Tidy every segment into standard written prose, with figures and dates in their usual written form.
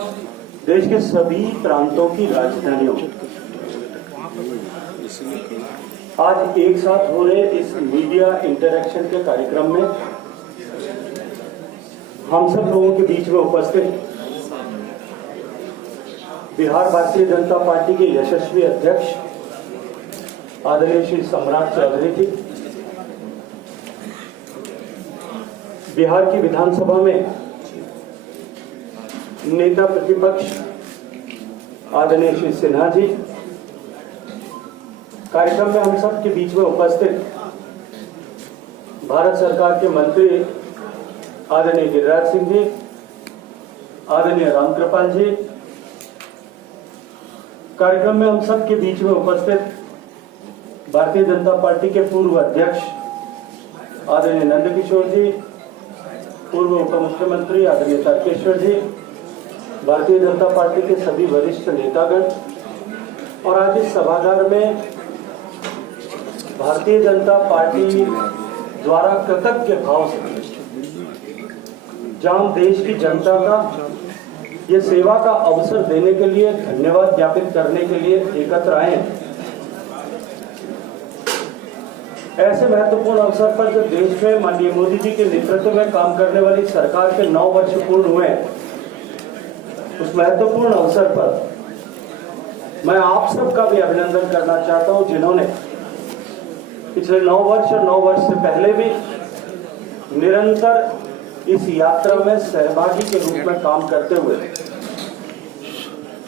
देश के सभी प्रांतों की राजधानियों आज एक साथ हो रहे इस मीडिया इंटरेक्शन के कार्यक्रम में हम सब लोगों के बीच में उपस्थित बिहार भारतीय जनता पार्टी के यशस्वी अध्यक्ष आदरणीय श्री सम्राट चौधरी जी, बिहार की विधानसभा में नेता प्रतिपक्ष आदरणीय श्री सिन्हा जी, कार्यक्रम में हम सब के बीच में उपस्थित भारत सरकार के मंत्री आदरणीय गिरिराज सिंह जी, आदरणीय रामकृपाल जी, कार्यक्रम में हम सब के बीच में उपस्थित भारतीय जनता पार्टी के पूर्व अध्यक्ष आदरणीय नंदकिशोर जी, पूर्व उप मुख्यमंत्री आदरणीय तारकेश्वर जी, भारतीय जनता पार्टी के सभी वरिष्ठ नेतागण और आज इस सभागार में भारतीय जनता पार्टी द्वारा कृतज्ञ भाव से जहां देश की जनता का ये सेवा का अवसर देने के लिए, धन्यवाद ज्ञापित करने के लिए एकत्र आए। ऐसे महत्वपूर्ण अवसर पर जब देश में माननीय मोदी जी के नेतृत्व में काम करने वाली सरकार के 9 वर्ष पूर्ण हुए, उस महत्वपूर्ण अवसर पर मैं आप सबका भी अभिनंदन करना चाहता हूं, जिन्होंने पिछले 9 वर्ष और 9 वर्ष से पहले भी निरंतर इस यात्रा में सहभागी के रूप में काम करते हुए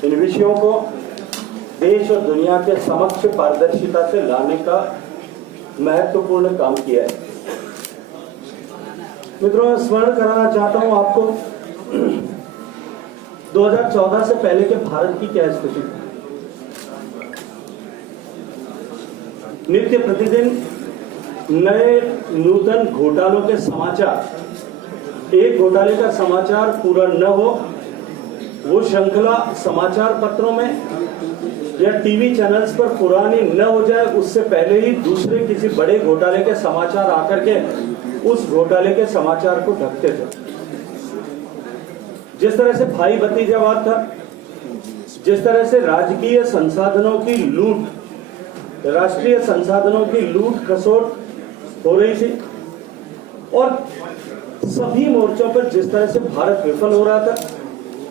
इन विषयों को देश और दुनिया के समक्ष पारदर्शिता से लाने का महत्वपूर्ण काम किया है। मित्रों, मैं स्मरण कराना चाहता हूं आपको 2014 से पहले के भारत की क्या स्थिति थी। नित्य प्रतिदिन नए नूतन घोटालों के समाचार, एक घोटाले का समाचार पूरा न हो, वो श्रृंखला समाचार पत्रों में या टीवी चैनल्स पर पुरानी न हो जाए, उससे पहले ही दूसरे किसी बड़े घोटाले के समाचार आकर के उस घोटाले के समाचार को ढकते थे। जिस तरह से भाई भतीजावाद था, जिस तरह से राजकीय संसाधनों की लूट, राष्ट्रीय संसाधनों की लूट खसोट हो रही थी और सभी मोर्चों पर जिस तरह से भारत विफल हो रहा था,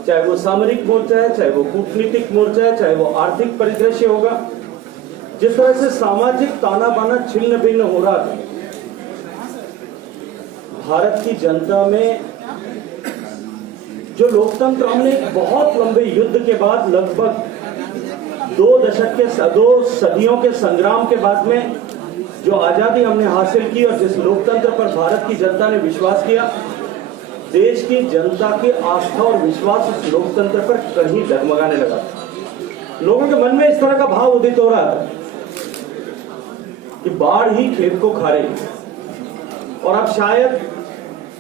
चाहे वो सामरिक मोर्चा है, चाहे वो कूटनीतिक मोर्चा है, चाहे वो आर्थिक परिदृश्य होगा, जिस तरह से सामाजिक ताना बाना छिन्न भिन्न हो रहा था, भारत की जनता में जो लोकतंत्र हमने बहुत लंबे युद्ध के बाद, लगभग 2 सदियों के संग्राम के बाद में जो आजादी हमने हासिल की और जिस लोकतंत्र पर भारत की जनता ने विश्वास किया, देश की जनता की आस्था और विश्वास उस लोकतंत्र पर कहीं डगमगाने लगा। लोगों के मन में इस तरह का भाव उदित हो रहा था कि बाढ़ ही खेत को खा रही और अब शायद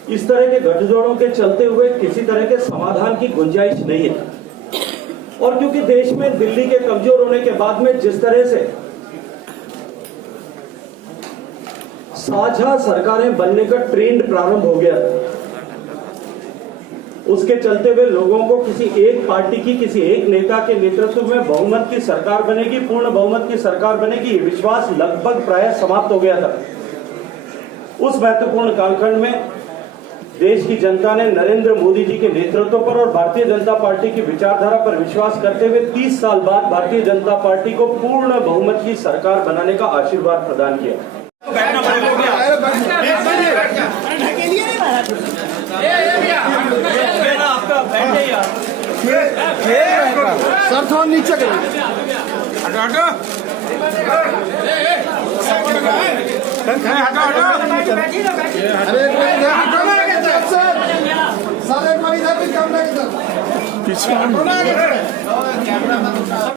इस तरह के गठजोड़ों के चलते हुए किसी तरह के समाधान की गुंजाइश नहीं है। और क्योंकि देश में दिल्ली के कमजोर होने के बाद में जिस तरह से साझा सरकारें बनने का ट्रेंड प्रारंभ हो गया, उसके चलते हुए लोगों को किसी एक पार्टी की, किसी एक नेता के नेतृत्व में बहुमत की सरकार बनेगी, पूर्ण बहुमत की सरकार बनेगी, विश्वास लगभग प्राय समाप्त हो गया था। उस महत्वपूर्ण कालखंड में देश की जनता ने नरेंद्र मोदी जी के नेतृत्व पर और भारतीय जनता पार्टी की विचारधारा पर विश्वास करते हुए 30 साल बाद भारतीय जनता पार्टी को पूर्ण बहुमत की सरकार बनाने का आशीर्वाद प्रदान किया। सर थोड़ा नीचे करो। अरे एक बार इधर भी कैमरा की तरफ